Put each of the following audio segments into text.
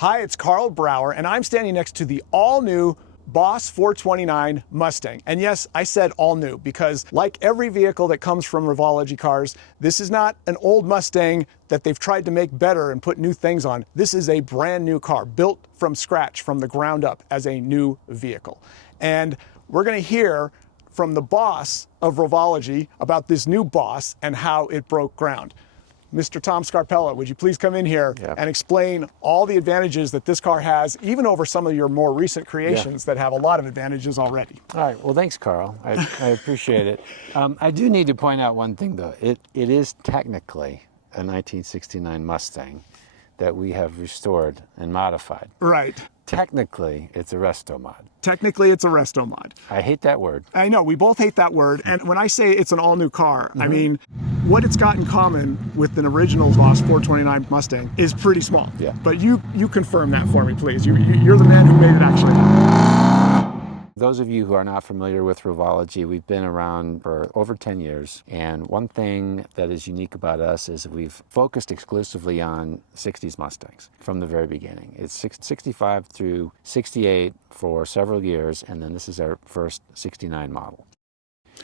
Hi, it's Carl Brower, and I'm standing next to the all-new Boss 429 Mustang. And yes, I said all new because like every vehicle that comes from Revology Cars, this is not an old Mustang that they've tried to make better and put new things on. This is a brand new car built from scratch, from the ground up as a new vehicle. And we're gonna hear from the boss of Revology about this new Boss and how it broke ground. Mr. Tom Scarpello, would you please come in here and explain all the advantages that this car has, even over some of your more recent creations that have a lot of advantages already? All right, well, thanks, Carl. I appreciate it. I do need to point out one thing, though. It is technically a 1969 Mustang that we have restored and modified. Right. Technically, it's a resto mod. Technically, it's a resto mod. I hate that word. I know, we both hate that word. And when I say it's an all-new car, I mean, what it's got in common with an original Boss 429 Mustang is pretty small. Yeah. But you confirm that for me, please. You're the man who made it actually happen. Those of you who are not familiar with Revology, we've been around for over 10 years. And one thing that is unique about us is we've focused exclusively on 60s Mustangs from the very beginning. It's 65 through 68 for several years, and then this is our first 69 model.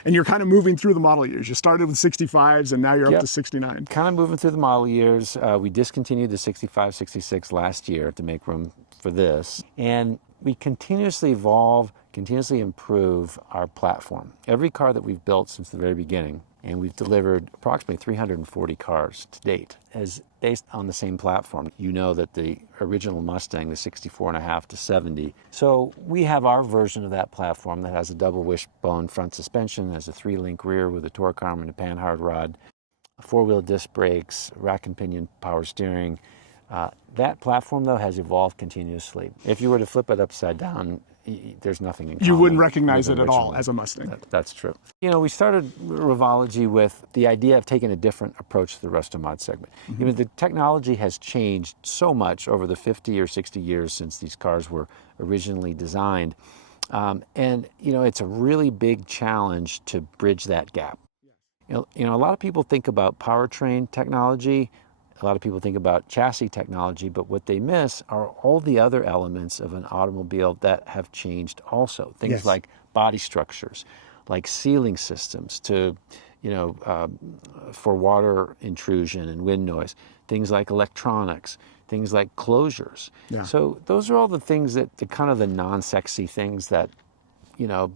And you're kind of moving through the model years. You started with 65s and now you're up to 69. Kind of moving through the model years. We discontinued the 65, 66 last year to make room for this. And we continuously evolve, continuously improve our platform. Every car that we've built since the very beginning, and we've delivered approximately 340 cars to date, is based on the same platform. You know that the original Mustang, the 64.5 to 70. So we have our version of that platform that has a double wishbone front suspension, has a 3-link rear with a torque arm and a panhard rod, 4-wheel disc brakes, rack and pinion power steering. That platform, though, has evolved continuously. If you were to flip it upside down, there's nothing in common. You wouldn't recognize it at all as a Mustang. That's true. You know, we started Revology with the idea of taking a different approach to the resto mod segment. You know, the technology has changed so much over the 50 or 60 years since these cars were originally designed. And, you know, it's a really big challenge to bridge that gap. You know, a lot of people think about powertrain technology. A lot of people think about chassis technology, but what they miss are all the other elements of an automobile that have changed also. Things like body structures, like sealing systems to, you know, for water intrusion and wind noise. Things like electronics, things like closures. Yeah. So those are all the things that, the kind of the non-sexy things that, you know,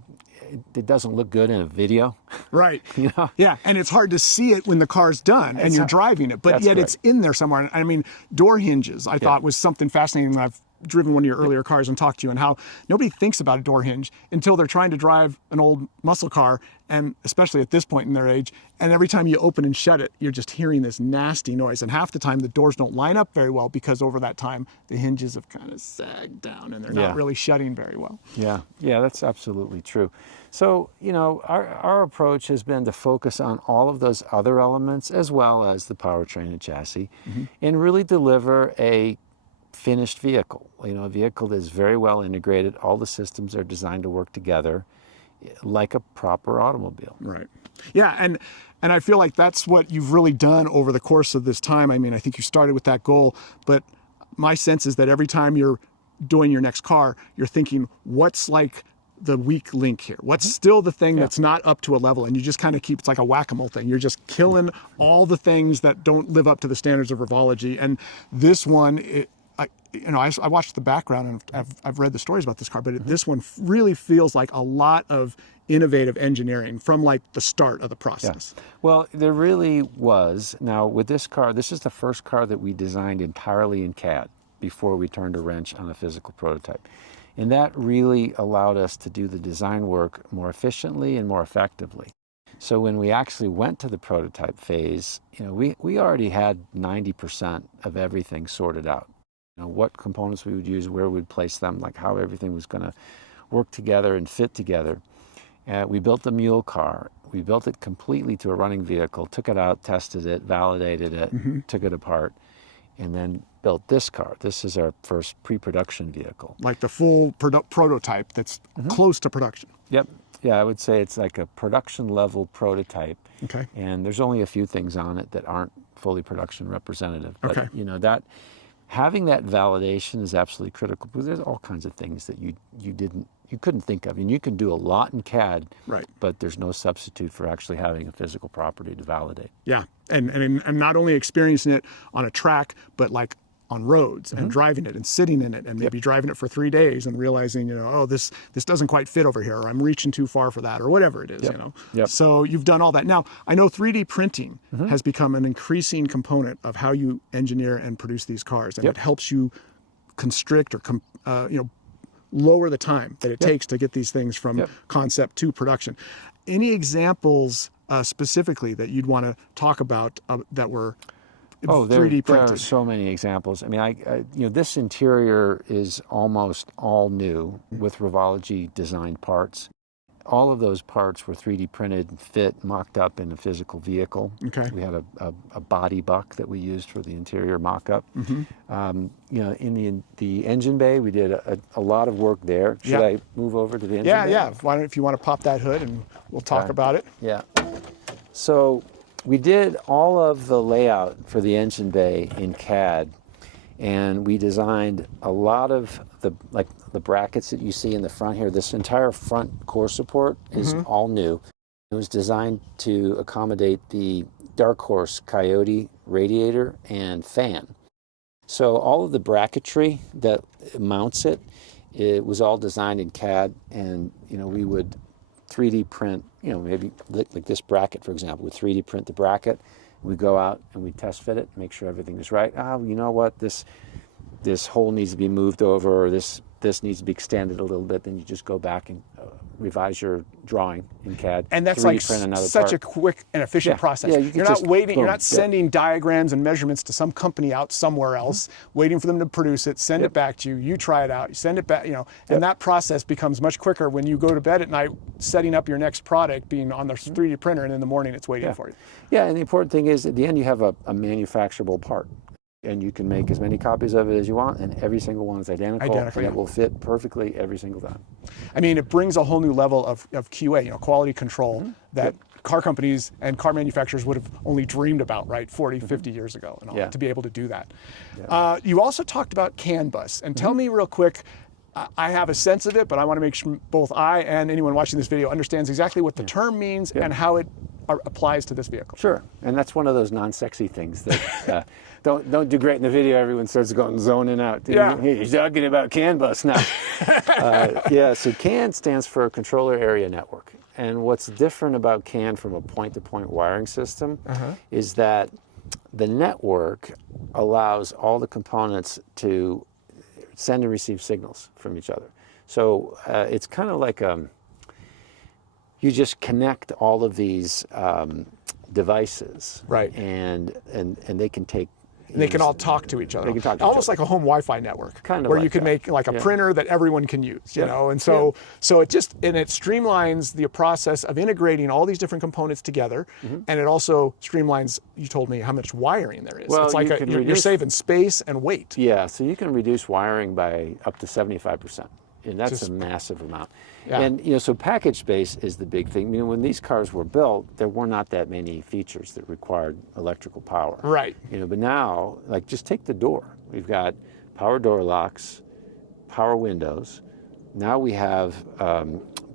it doesn't look good in a video. Right. You know? Yeah, and it's hard to see it when the car's done and you're driving it, but yet it's in there somewhere. I mean, door hinges, I thought was something fascinating. I've driven one of your earlier cars and talked to you, and how nobody thinks about a door hinge until they're trying to drive an old muscle car, and especially at this point in their age, and every time you open and shut it, you're just hearing this nasty noise, and half the time the doors don't line up very well because over that time the hinges have kind of sagged down and they're not really shutting very well. Yeah, that's absolutely true. So, you know, our approach has been to focus on all of those other elements as well as the powertrain and chassis, and really deliver a finished vehicle. You know, a vehicle that is very well integrated. All the systems are designed to work together like a proper automobile. Right. Yeah, and I feel like that's what you've really done over the course of this time. I mean, I think you started with that goal, but my sense is that every time you're doing your next car, you're thinking, what's like the weak link here? What's still the thing that's not up to a level? And you just kind of keep, it's like a whack-a-mole thing. You're just killing all the things that don't live up to the standards of Revology. And this one, you know, I watched the background and I've read the stories about this car, but this one really feels like a lot of innovative engineering from like the start of the process. Yeah. Well, there really was. Now with this car, this is the first car that we designed entirely in CAD before we turned a wrench on a physical prototype. And that really allowed us to do the design work more efficiently and more effectively. So when we actually went to the prototype phase, you know, we already had 90% of everything sorted out. You know, what components we would use, where we'd place them, like how everything was going to work together and fit together. We built the mule car. We built it completely to a running vehicle, took it out, tested it, validated it, took it apart, and then built this car. This is our first pre-production vehicle. Like the full prototype that's close to production. Yep. Yeah, I would say it's like a production level prototype. Okay. And there's only a few things on it that aren't fully production representative. But, you know, that having that validation is absolutely critical, because there's all kinds of things that you couldn't think of. And you can do a lot in CAD, right, but there's no substitute for actually having a physical property to validate. Yeah, and not only experiencing it on a track, but like on roads and driving it and sitting in it and maybe driving it for 3 days and realizing, oh, this doesn't quite fit over here, or I'm reaching too far for that, or whatever it is, So you've done all that. Now, I know 3D printing has become an increasing component of how you engineer and produce these cars, and it helps you constrict or lower the time that it takes to get these things from concept to production. Any examples specifically that you'd want to talk about that were 3D printed? There are so many examples. I mean, this interior is almost all new with Revology designed parts. All of those parts were 3D printed and fit, mocked up in a physical vehicle. Okay. We had a body buck that we used for the interior mock-up. In the engine bay, we did a lot of work there. Should I move over to the engine bay? Yeah. Why don't, if you want to pop that hood and we'll talk about it. Yeah. So we did all of the layout for the engine bay in CAD, and we designed a lot of the brackets that you see in the front here. This entire front core support is all new. It was designed to accommodate the Dark Horse Coyote radiator and fan. So all of the bracketry that mounts it, it was all designed in CAD, and we would 3D print, maybe like this bracket, for example, we 3D print the bracket. We go out and we test fit it, make sure everything is right. You know what, this hole needs to be moved over, or this needs to be extended a little bit. Then you just go back and revise your drawing in CAD. And that's like such a quick and efficient process. Yeah, you're not waiting, you're not sending diagrams and measurements to some company out somewhere else, waiting for them to produce it, send it back to you, you try it out, you send it back, and that process becomes much quicker when you go to bed at night, setting up your next product, being on the 3D printer, and in the morning it's waiting for you. Yeah, and the important thing is at the end you have a manufacturable part. And you can make as many copies of it as you want, and every single one is identical and it will fit perfectly every single time. I mean, it brings a whole new level of QA, quality control that car companies and car manufacturers would have only dreamed about, right, 40, 50 years ago, and all to be able to do that. You also talked about CAN bus, and tell me real quick, I have a sense of it, but I want to make sure both I and anyone watching this video understands exactly what the term means and how it applies to this vehicle. Sure, and that's one of those non-sexy things that don't do great in the video. Everyone starts going zoning out. You're talking about CAN bus now. So CAN stands for Controller Area Network. And what's different about CAN from a point-to-point wiring system is that the network allows all the components to send and receive signals from each other. So it's kind of like you just connect all of these devices, right? And they can take. And they can all talk to each other. They can talk to almost each other. Like a home Wi-Fi network, kind of where like you can make like a printer that everyone can use, And so it streamlines the process of integrating all these different components together, and it also streamlines. You told me how much wiring there is. Well, it's like you're saving space and weight. Yeah, so you can reduce wiring by up to 75%. And that's a massive amount. Yeah. And so package space is the big thing. When these cars were built, there were not that many features that required electrical power. Right. But now, like, just take the door. We've got power door locks, power windows. Now we have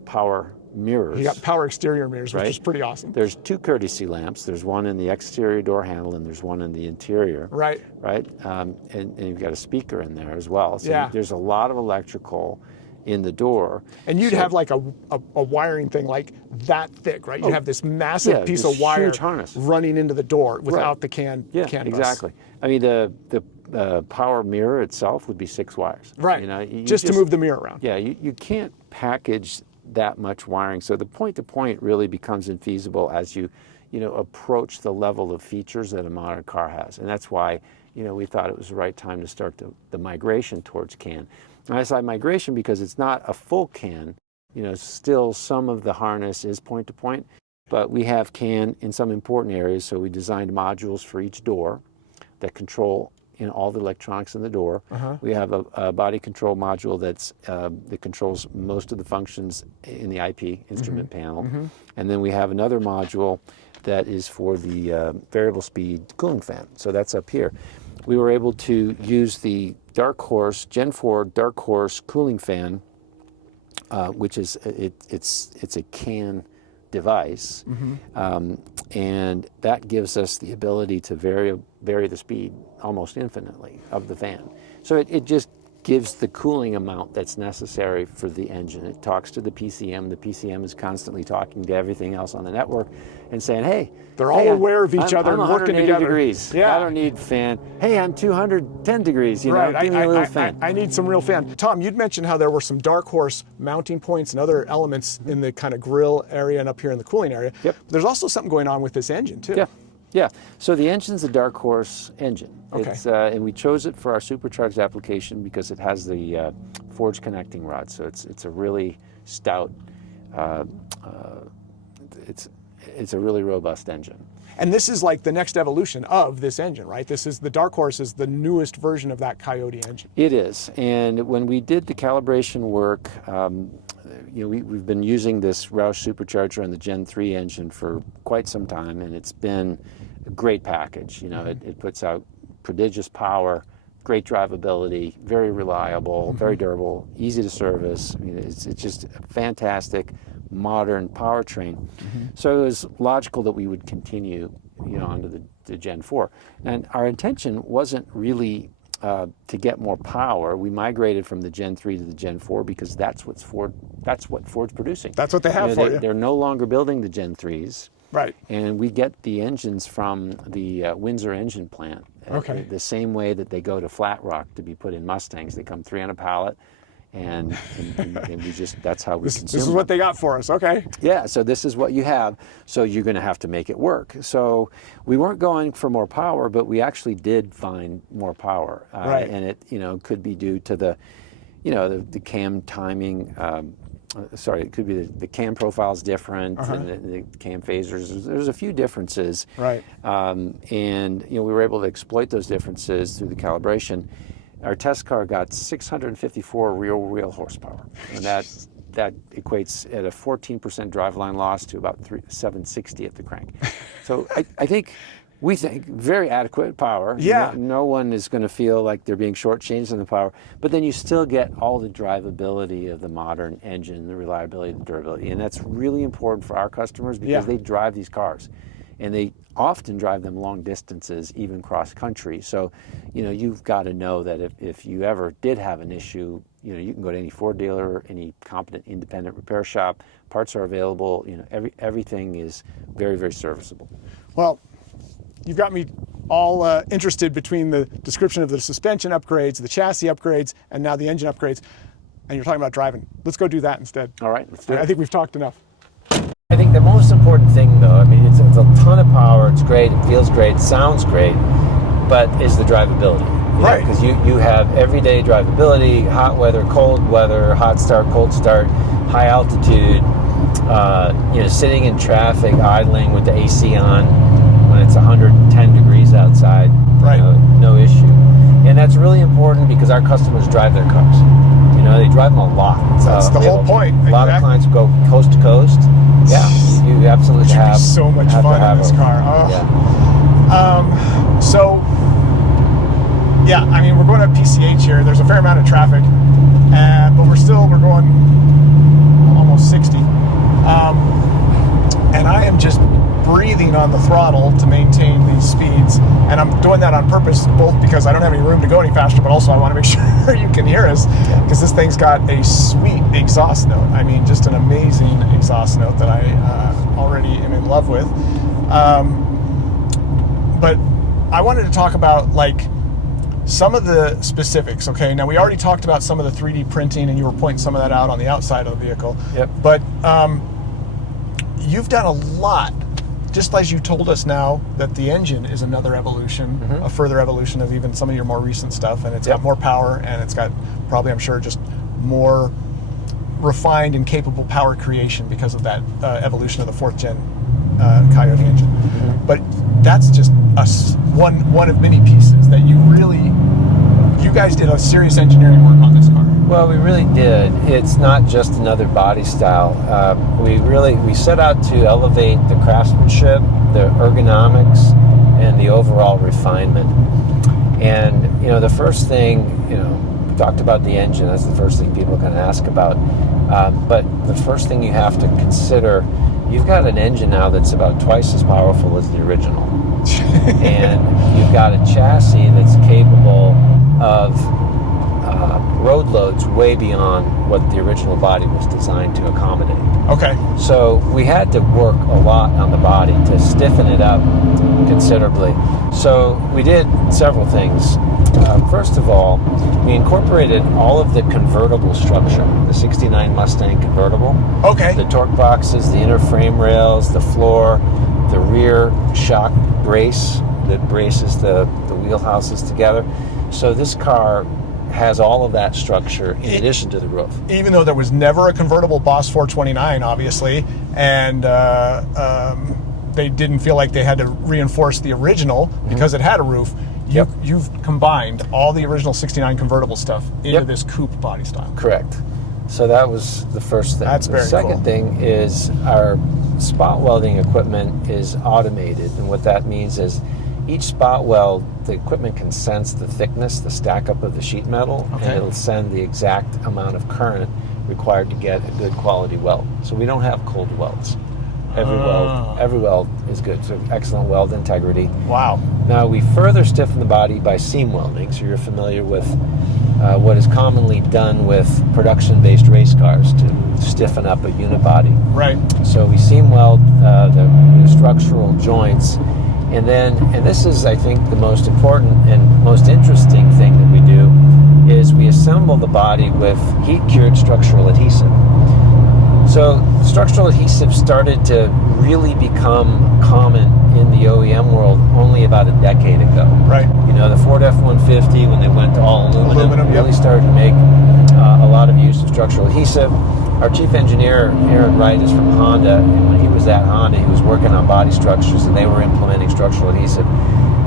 power mirrors. You got power exterior mirrors, which is pretty awesome. There's 2 courtesy lamps. There's one in the exterior door handle, and there's one in the interior. Right. Right. And you've got a speaker in there as well. So there's a lot of electrical in the door. And you'd have like a wiring thing like that thick, right? You'd have this massive piece of wire running into the door without the CAN bus. Exactly. I mean, the power mirror itself would be 6 wires. Right. Just to move the mirror around. Yeah, you can't package that much wiring. So the point-to-point really becomes infeasible as you approach the level of features that a modern car has. And that's why, we thought it was the right time to start the migration towards CAN. And I say migration because it's not a full CAN. Still some of the harness is point-to-point, but we have CAN in some important areas. So we designed modules for each door that control all the electronics in the door. We have a body control module that controls most of the functions in the IP instrument panel. And then we have another module that is for the variable speed cooling fan. So that's up here. we were able to use the Dark Horse Gen 4 Dark Horse cooling fan, which is it's a CAN device, and that gives us the ability to vary the speed almost infinitely of the fan. So it just gives the cooling amount that's necessary for the engine. It talks to the PCM. The PCM is constantly talking to everything else on the network and saying, hey, they're all aware of each other I'm and working together. Degrees. Yeah. I don't need fan. Hey, I'm 210 degrees. You know, right. give me a little fan. I need some real fan. Tom, you'd mentioned how there were some Dark Horse mounting points and other elements in the kind of grill area and up here in the cooling area. Yep. There's also something going on with this engine too. Yeah. Yeah, so the engine's a Dark Horse engine. Okay. It's, and we chose it for our supercharged application because it has the forged connecting rod. So it's a really stout, it's a really robust engine. And this is like the next evolution of this engine, right? This is the Dark Horse is the newest version of that Coyote engine. It is, and when we did the calibration work, we've been using this Roush supercharger on the Gen 3 engine for quite some time, and it's been a great package. You know, it puts out prodigious power, great drivability, very reliable, very durable, easy to service. I mean, it's just a fantastic modern powertrain. So it was logical that we would continue, onto the Gen 4. And our intention wasn't really to get more power. We migrated from the Gen 3 to the Gen 4 because that's what Ford's producing. That's what they have for you. They're no longer building the Gen 3s. Right. And we get the engines from the Windsor engine plant. Okay. The same way that they go to Flat Rock to be put in Mustangs. They come 3 on a pallet, and we just, that's how we consume This is them. what they got for us, okay. Yeah, so this is what you have, so you're going to have to make it work. So we weren't going for more power, but we actually did find more power. Right. And it, could be due to the, the cam timing. It could be the cam profile is different, and the cam phasers. There's a few differences. Right. And we were able to exploit those differences through the calibration. Our test car got 654 real horsepower, and that equates at a 14% driveline loss to about 760 at the crank. So we think very adequate power. Yeah. No one is going to feel like they're being shortchanged in the power, but then you still get all the drivability of the modern engine, the reliability, the durability, and that's really important for our customers because they drive these cars, and they often drive them long distances, even cross country. So, you've got to know that if you ever did have an issue, you can go to any Ford dealer, any competent independent repair shop. Parts are available. Everything is very, very serviceable. Well, you've got me all interested between the description of the suspension upgrades, the chassis upgrades, and now the engine upgrades. And you're talking about driving. Let's go do that instead. All right, let's do it. I think we've talked enough. I think the most important thing, though, it's a ton of power. It's great. It feels great. It sounds great. But is the drivability? Right. Because you have everyday drivability, hot weather, cold weather, hot start, cold start, high altitude. Sitting in traffic, idling with the AC on when it's 110 degrees outside. Right. No issue. And that's really important because our customers drive their cars. They drive them a lot. That's the whole point. A lot of clients go coast to coast. Yeah, you absolutely have. So much fun in this car. Oh. Yeah. We're going to PCH here. There's a fair amount of traffic, but we're going almost 60. And I am just breathing on the throttle to maintain these speeds, and I'm doing that on purpose, both because I don't have any room to go any faster, but also I want to make sure you can hear us, because this thing's got a sweet exhaust note. I mean, just an amazing exhaust note that I already am in love with. But I wanted to talk about some of the specifics. Okay, now we already talked about some of the 3D printing, and you were pointing some of that out on the outside of the vehicle. Yep. But you've done a lot, just as you told us now that the engine is another evolution, a further evolution of even some of your more recent stuff, and it's got more power, and it's got probably, I'm sure, just more refined and capable power creation because of that evolution of the 4th gen Coyote engine. But that's just one of many pieces that you guys did a serious engineering work on this car. Well, we really did. It's not just another body style. We set out to elevate the craftsmanship, the ergonomics, and the overall refinement. And the first thing, we talked about the engine. That's the first thing people can ask about. But the first thing you have to consider, you've got an engine now that's about twice as powerful as the original. And you've got a chassis that's capable of road loads way beyond what the original body was designed to accommodate. Okay. So we had to work a lot on the body to stiffen it up considerably. So we did several things. First of all, we incorporated all of the convertible structure, the 69 Mustang convertible. Okay. The torque boxes, the inner frame rails, the floor, the rear shock brace that braces the wheelhouses together. So this car has all of that structure in addition to the roof. Even though there was never a convertible Boss 429, obviously, and they didn't feel like they had to reinforce the original because it had a roof, you've combined all the original 69 convertible stuff into this coupe body style. Correct. So that was the first thing. That's very cool. The second thing is our spot welding equipment is automated, and what that means is each spot weld, the equipment can sense the thickness, the stack up of the sheet metal, and it'll send the exact amount of current required to get a good quality weld. So we don't have cold welds. Every weld is good. So excellent weld integrity. Wow. Now we further stiffen the body by seam welding. So you're familiar with what is commonly done with production-based race cars to stiffen up a unibody. Right. So we seam weld the structural joints. And this is, I think, the most important and most interesting thing that we do is we assemble the body with heat-cured structural adhesive. So structural adhesive started to really become common in the OEM world only about a decade ago. Right. The Ford F-150, when they went to all aluminum really started to make a lot of use of structural adhesive. Our chief engineer, Aaron Wright, is from Honda, and when he was at Honda, he was working on body structures, and they were implementing structural adhesive.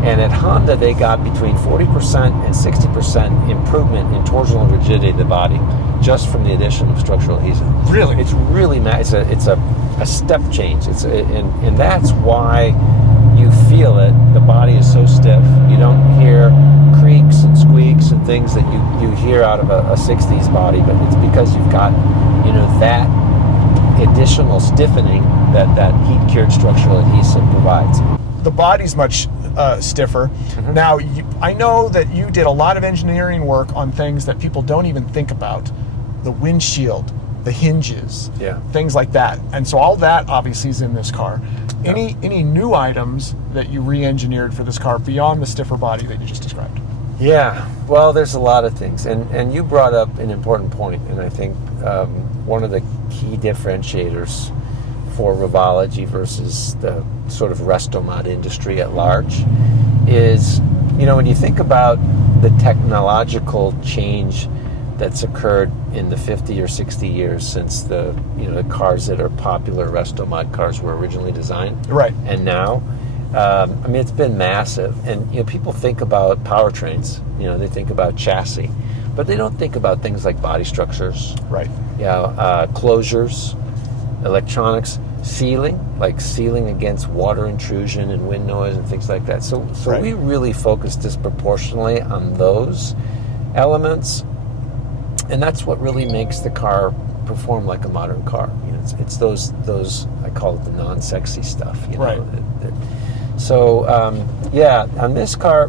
And at Honda, they got between 40% and 60% improvement in torsional rigidity of the body just from the addition of structural adhesive. Really? It's really it's a step change. And that's why you feel it. The body is so stiff. You don't hear creaks and squeaks and things that you hear out of a 60s body, but it's because you've got that additional stiffening that heat-cured structural adhesive provides. The body's much stiffer. Mm-hmm. Now, I know that you did a lot of engineering work on things that people don't even think about. The windshield, the hinges, things like that. And so all that obviously is in this car. Yeah. Any new items that you re-engineered for this car beyond the stiffer body that you just described? Yeah, well, there's a lot of things. And you brought up an important point, and I think one of the key differentiators for Revology versus the sort of resto-mod industry at large is, when you think about the technological change that's occurred in the 50 or 60 years since the cars that are popular resto-mod cars were originally designed. Right. And now, it's been massive. And people think about powertrains. They think about chassis, but they don't think about things like body structures. Right. Closures, electronics, sealing against water intrusion and wind noise and things like that. So we really focus disproportionately on those elements, and that's what really makes the car perform like a modern car. It's those I call it the non-sexy stuff. Right. So on this car,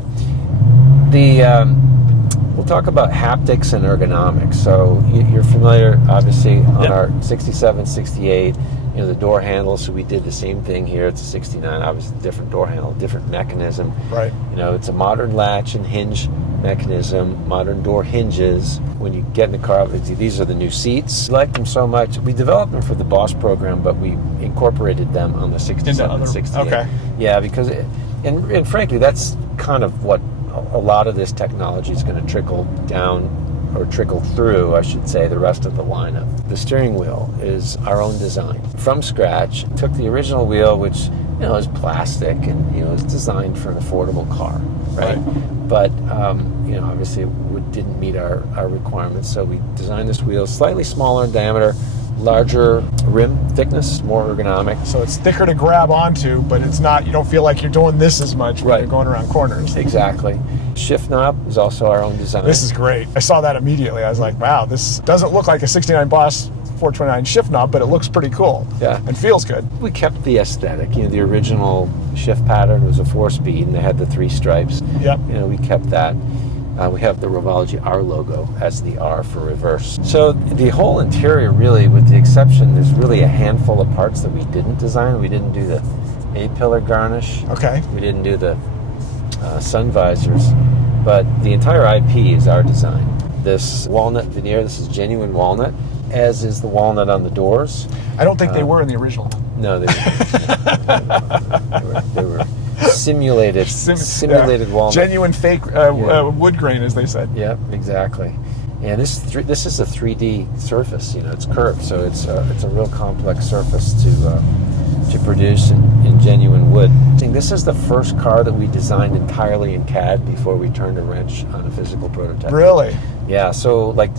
we'll talk about haptics and ergonomics. So you're familiar, obviously, on our 67, 68. The door handles, so we did the same thing here. It's a 69, obviously different door handle, different mechanism. Right. It's a modern latch and hinge mechanism, modern door hinges. When you get in the car, these are the new seats. We like them so much. We developed them for the Boss program, but we incorporated them on the 67, 68. Okay. Yeah, because, and frankly, that's kind of what a lot of this technology is going to trickle down, or trickle through, I should say, the rest of the lineup. The steering wheel is our own design. From scratch, took the original wheel, which is plastic and is designed for an affordable car, right? But obviously it didn't meet our requirements, so we designed this wheel slightly smaller in diameter, larger rim thickness, more ergonomic. So it's thicker to grab onto, but it's not, you don't feel like you're doing this as much when you're going around corners. Exactly. shift knob is also our own design. This is great. I saw that immediately. I was like, wow, this doesn't look like a 69 Boss 429 shift knob, but it looks pretty cool. Yeah. And feels good. We kept the aesthetic. You know, the original shift pattern was a 4-speed, and they had the 3 stripes. Yep. You know, we kept that. We have the Revology R logo as the R for reverse. So the whole interior, really, with the exception, there's really a handful of parts that we didn't design. We didn't do the A-pillar garnish. Okay. We didn't do the sun visors, but the entire IP is our design. This walnut veneer, this is genuine walnut, as is the walnut on the doors. I don't think they were in the original one. No, they were simulated walnut. Genuine fake wood grain, as they said. Yeah, exactly. And this is a 3D surface. You know, it's curved, so it's a real complex surface to produce in genuine wood. This is the first car that we designed entirely in CAD before we turned a wrench on a physical prototype. Really? Yeah. So like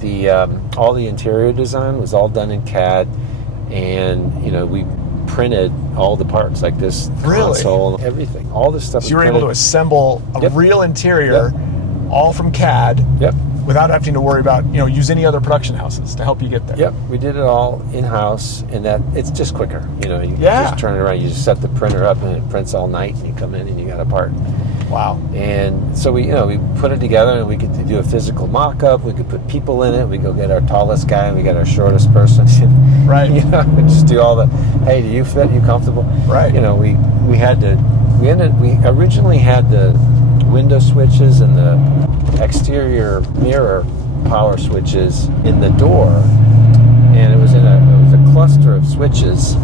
all the interior design was all done in CAD, and you know we printed all the parts like this console, and everything. All this stuff. So you were able to assemble a real interior, all from CAD. Yep. Without having to worry about, use any other production houses to help you get there. Yep, we did it all in-house, and that it's just quicker. You know, you just turn it around, you just set the printer up, and it prints all night, and you come in and you got a part. Wow. And so we put it together, and we could do a physical mock-up. We could put people in it. We go get our tallest guy, and we get our shortest person. Right. You know, we just do all the. Hey, do you fit? You comfortable? Right. You know, we originally had the window switches and the exterior mirror power switches in the door, and it was a cluster of switches.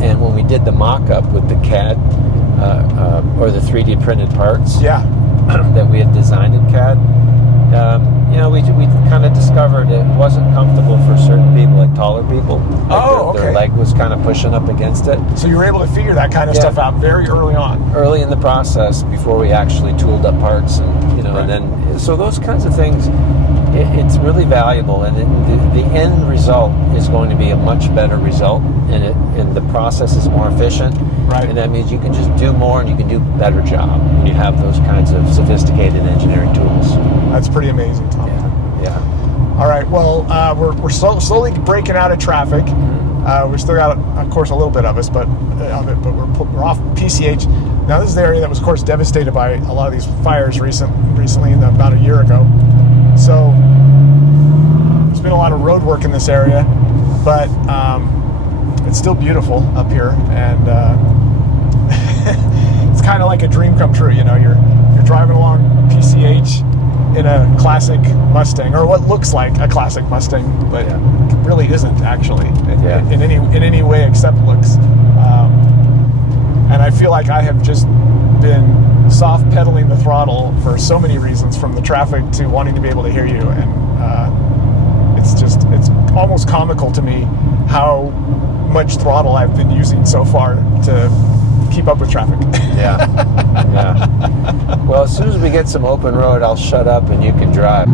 And when we did the mock-up with the CAD or the 3D printed parts that we had designed in CAD, we kind of discovered it wasn't comfortable for certain people, like taller people. Like their leg was kind of pushing up against it. So you were able to figure that kind of stuff out very early on. Early in the process, before we actually tooled up parts, and and then so those kinds of things, it's really valuable, and the end result is going to be a much better result, and the process is more efficient. Right. And that means you can just do more, and you can do a better job when you have those kinds of sophisticated engineering tools. That's pretty amazing, Tom. Yeah. All right. Well, we're slowly breaking out of traffic. We still got, of course, a little bit of us, but we're off PCH. Now, this is the area that was, of course, devastated by a lot of these fires recently, about a year ago. So there's been a lot of road work in this area, but it's still beautiful up here, and it's kind of like a dream come true. You know, you're driving along PCH in a classic Mustang, or what looks like a classic Mustang, but it really isn't actually in any way except looks. And I feel like I have just been soft pedaling the throttle for so many reasons, from the traffic to wanting to be able to hear you, and it's almost comical to me how much throttle I've been using so far to keep up with traffic. Yeah. Well, as soon as we get some open road, I'll shut up and you can drive.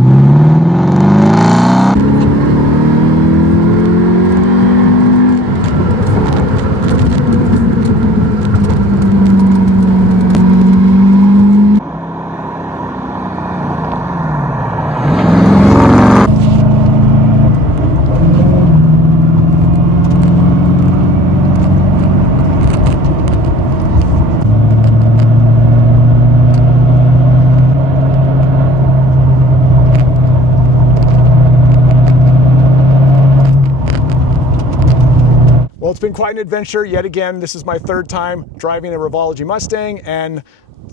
Well, it's been quite an adventure yet again. This is my third time driving a Revology Mustang, and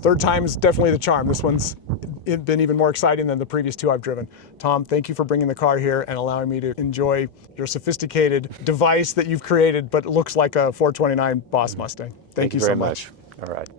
third time is definitely the charm. This one's been even more exciting than the previous two I've driven. Tom, thank you for bringing the car here and allowing me to enjoy your sophisticated device that you've created, but it looks like a 429 Boss Mustang. Thank you so very much. All right.